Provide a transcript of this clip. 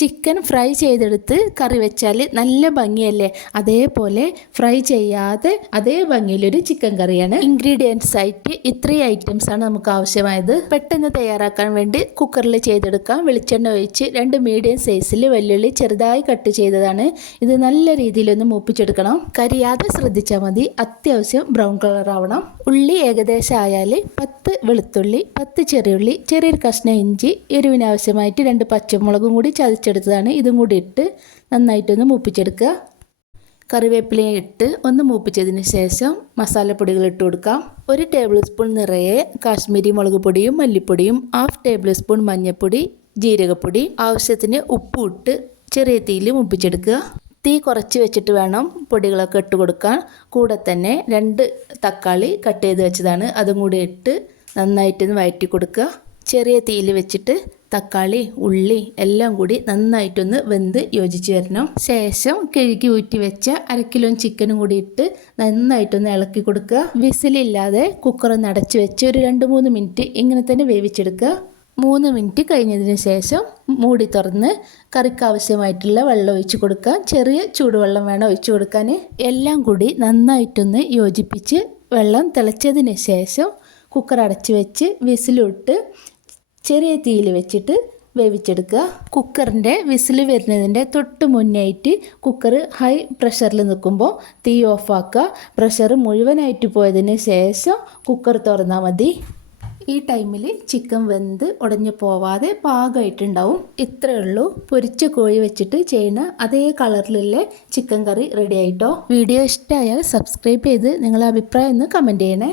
Chicken fry ചെയ്തെടുത്ത് കറി വെച്ചാൽ നല്ല ഭംഗിയല്ലേ? അതേപോലെ ഫ്രൈ ചെയ്യാതെ അതേ ഭംഗിയിലൊരു ചിക്കൻ കറിയാണ്. ഇൻഗ്രീഡിയൻസ് ആയിട്ട് ഇത്രയും ഐറ്റംസാണ് നമുക്ക് ആവശ്യമായത്. പെട്ടെന്ന് തയ്യാറാക്കാൻ വേണ്ടി കുക്കറിൽ ചെയ്തെടുക്കാം. വെളിച്ചെണ്ണ ഒഴിച്ച് 2 മീഡിയം സൈസിൽ വെല്ലുള്ളി ചെറുതായി കട്ട് ചെയ്തതാണ്. ഇത് നല്ല രീതിയിലൊന്ന് മൂപ്പിച്ചെടുക്കണം. കരിയാതെ ശ്രദ്ധിച്ചാൽ മതി. അത്യാവശ്യം ബ്രൗൺ കളർ ആവണം. ഉള്ളി ഏകദേശം ആയാൽ 10 വെളുത്തുള്ളി, 10 ചെറിയുള്ളി, ചെറിയൊരു കഷ്ണം ഇഞ്ചി, എരിവിനാവശ്യമായിട്ട് 2 പച്ചമുളകും കൂടി ചതച്ചെടുത്തതാണ്. ഇതും കൂടി ഇട്ട് നന്നായിട്ടൊന്ന് മൂപ്പിച്ചെടുക്കുക. കറിവേപ്പിലയും ഇട്ട് ഒന്ന് മൂപ്പിച്ചതിന് ശേഷം മസാലപ്പൊടികൾ ഇട്ട് കൊടുക്കാം. 1 ടേബിൾ സ്പൂൺ നിറയെ കാശ്മീരി മുളക് പൊടിയും മല്ലിപ്പൊടിയും, 1/2 ടേബിൾ സ്പൂൺ മഞ്ഞൾപ്പൊടി, ജീരകപ്പൊടി, ആവശ്യത്തിന് ഉപ്പും ഇട്ട് ചെറിയ തീയിൽ മൂപ്പിച്ചെടുക്കുക. തീ കുറച്ച് വെച്ചിട്ട് വേണം പൊടികളൊക്കെ ഇട്ട് കൊടുക്കാൻ. കൂടെ തന്നെ 2 തക്കാളി കട്ട് ചെയ്ത് വെച്ചതാണ്. അതും കൂടി ഇട്ട് നന്നായിട്ടൊന്ന് വഴറ്റി കൊടുക്കുക. ചെറിയ തീയിൽ വെച്ചിട്ട് തക്കാളി, ഉള്ളി എല്ലാം കൂടി നന്നായിട്ടൊന്ന് വെന്ത് യോജിച്ച് വരണം. ശേഷം കഴുകി ഊറ്റി വെച്ച 1/2 കിലോ ചിക്കനും കൂടി ഇട്ട് നന്നായിട്ടൊന്ന് ഇളക്കി കൊടുക്കുക. വിസിലില്ലാതെ കുക്കറൊന്ന് അടച്ച് വെച്ച് ഒരു 2-3 മിനിറ്റ് ഇങ്ങനെ തന്നെ വേവിച്ചെടുക്കുക. 3 മിനിറ്റ് കഴിഞ്ഞതിന് ശേഷം മൂടി തുറന്ന് കറിക്ക് ആവശ്യമായിട്ടുള്ള വെള്ളം ഒഴിച്ച് കൊടുക്കുക. ചെറിയ ചൂടുവെള്ളം വേണം ഒഴിച്ച് കൊടുക്കാൻ. എല്ലാം കൂടി നന്നായിട്ടൊന്ന് യോജിപ്പിച്ച് വെള്ളം തിളച്ചതിന് ശേഷം കുക്കർ അടച്ച് വെച്ച് വിസിലിട്ട് ചെറിയ തീയിൽ വെച്ചിട്ട് വേവിച്ചെടുക്കുക. കുക്കറിൻ്റെ വിസിൽ വരുന്നതിൻ്റെ തൊട്ട് മുന്നായിട്ട് കുക്കർ ഹൈ പ്രഷറിൽ നിൽക്കുമ്പോൾ തീ ഓഫാക്കുക. പ്രഷർ മുഴുവനായിട്ട് പോയതിന് ശേഷം കുക്കർ തുറന്നാൽ മതി. ഈ ടൈമിൽ ചിക്കൻ വെന്ത് ഉടഞ്ഞു പോവാതെ പാകമായിട്ടുണ്ടാവും. ഇത്രയേ ഉള്ളൂ. പൊരിച്ച കോഴി വെച്ചിട്ട് ചെയ്യുന്ന അതേ കളറിലുള്ള ചിക്കൻ കറി റെഡി ആയിട്ടോ. വീഡിയോ ഇഷ്ടമായാൽ സബ്സ്ക്രൈബ് ചെയ്ത് നിങ്ങളുടെ അഭിപ്രായം ഒന്ന് കമൻറ്റ് ചെയ്യണേ.